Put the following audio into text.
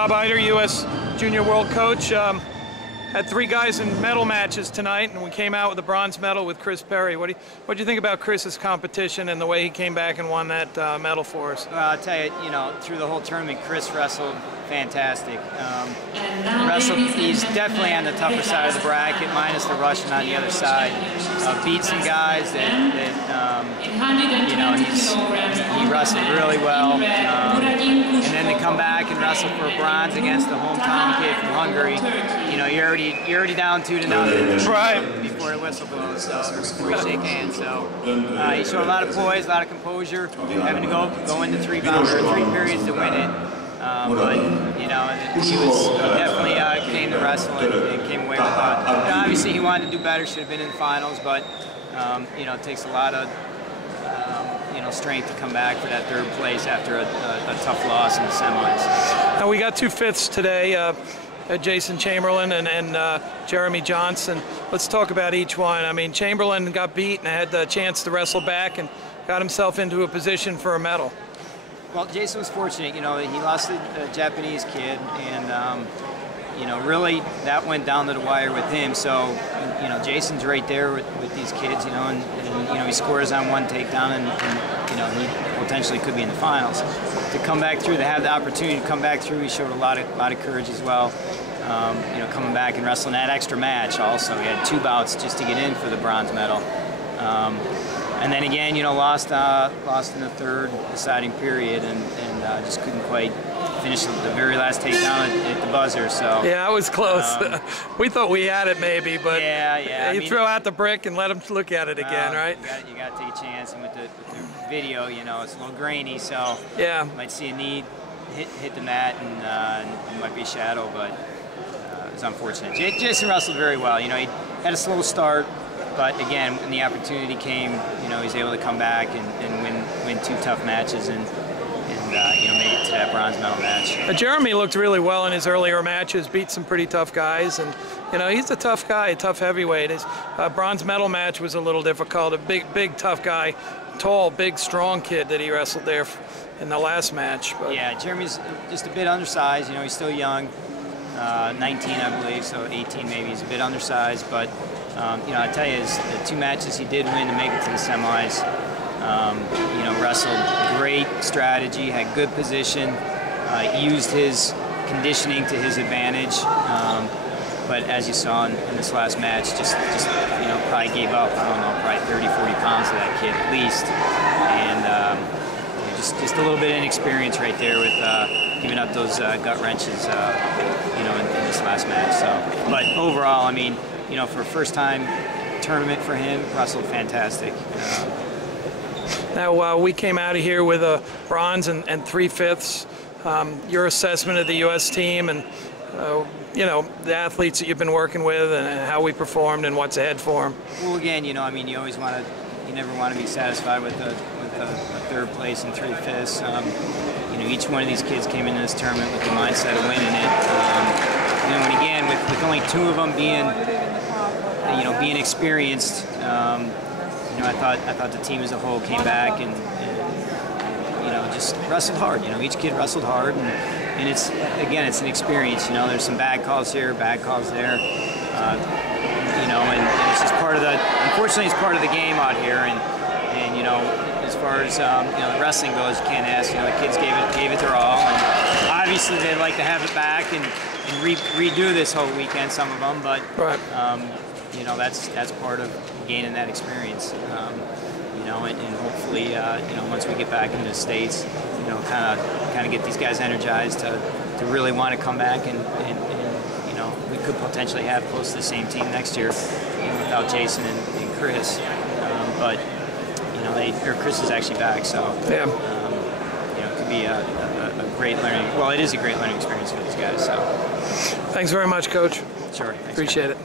Rob Eiter, U.S. Junior World Coach. Had 3 guys in medal matches tonight, and we came out with a bronze medal with Chris Perry. What do you think about Chris's competition and the way he came back and won that medal for us? Well, I'll tell you, through the whole tournament, Chris wrestled fantastic. He's definitely on the tougher side of the bracket, minus the Russian on the other side. Beat some guys that he wrestled really well. And then to come back and wrestle for a bronze against the hometown kid from Hungary, you're already down 2-0. Right. Before the whistle blows, so before you shake hands. So he showed a lot of poise, a lot of composure, having to go into 3 periods to win it. But he definitely came to wrestle and came away with obviously he wanted to do better, should have been in the finals, but it takes a lot of strength to come back for that 3rd place after a tough loss in the semis. Now we got 2 fifths today. Jason Chamberlain and Jeremy Johnson. Let's talk about each one. I mean, Chamberlain got beat and had the chance to wrestle back and got himself into a position for a medal. Well, Jason was fortunate. He lost a Japanese kid, and really that went down to the wire with him. So, Jason's right there with these kids, and he scores on 1 takedown, and he potentially could be in the finals. To come back through, to have the opportunity to come back through, he showed a lot of courage as well. Coming back and wrestling that extra match also. He had 2 bouts just to get in for the bronze medal. And then again, lost in the 3rd deciding period, and just couldn't quite finish the very last takedown at the buzzer. So yeah, it was close. We thought we had it maybe, but yeah. You throw out the brick and let him look at it again, right? You got to take a chance, and with the video, it's a little grainy, so yeah, you might see a knee hit the mat, and it might be a shadow, but it was unfortunate. Jason wrestled very well. He had a slow start. But again, when the opportunity came, he was able to come back and win 2 tough matches and make it to that bronze medal match. Jeremy looked really well in his earlier matches, beat some pretty tough guys, and he's a tough guy, a tough heavyweight. His bronze medal match was a little difficult. A big tough guy, tall, big, strong kid that he wrestled there in the last match. But yeah, Jeremy's just a bit undersized. He's still young, 19 I believe, so 18 maybe. He's a bit undersized, but. I tell you, the 2 matches he did win to make it to the semis. Wrestled great strategy, had good position, used his conditioning to his advantage. But as you saw in this last match, just probably gave up. I don't know, probably 30, 40 pounds to that kid at least, and just a little bit of inexperience right there with giving up those gut wrenches, in this last match. So, but overall, I mean. For a first-time tournament for him, wrestled fantastic. Now, we came out of here with a bronze and 3 fifths. Your assessment of the U.S. team and, the athletes that you've been working with and how we performed and what's ahead for them. Well, again, you always you never want to be satisfied with a 3rd place and 3 fifths. Each one of these kids came into this tournament with the mindset of winning it. And again, with only 2 of them being experienced, I thought the team as a whole came back and just wrestled hard. Each kid wrestled hard, and it's an experience. There's some bad calls here, bad calls there, and it's just part of unfortunately, it's part of the game out here, and as far as the wrestling goes, you can't ask. The kids gave it their all, and obviously they'd like to have it back and redo this whole weekend, some of them, but right. That's part of gaining that experience, and hopefully, once we get back into the States, kind of get these guys energized to really want to come back, and we could potentially have close to the same team next year, without Jason and Chris, but Chris is actually back, so yeah. It could be a great learning. Well, it is a great learning experience for these guys. So, thanks very much, Coach. Sure. Thanks, appreciate it.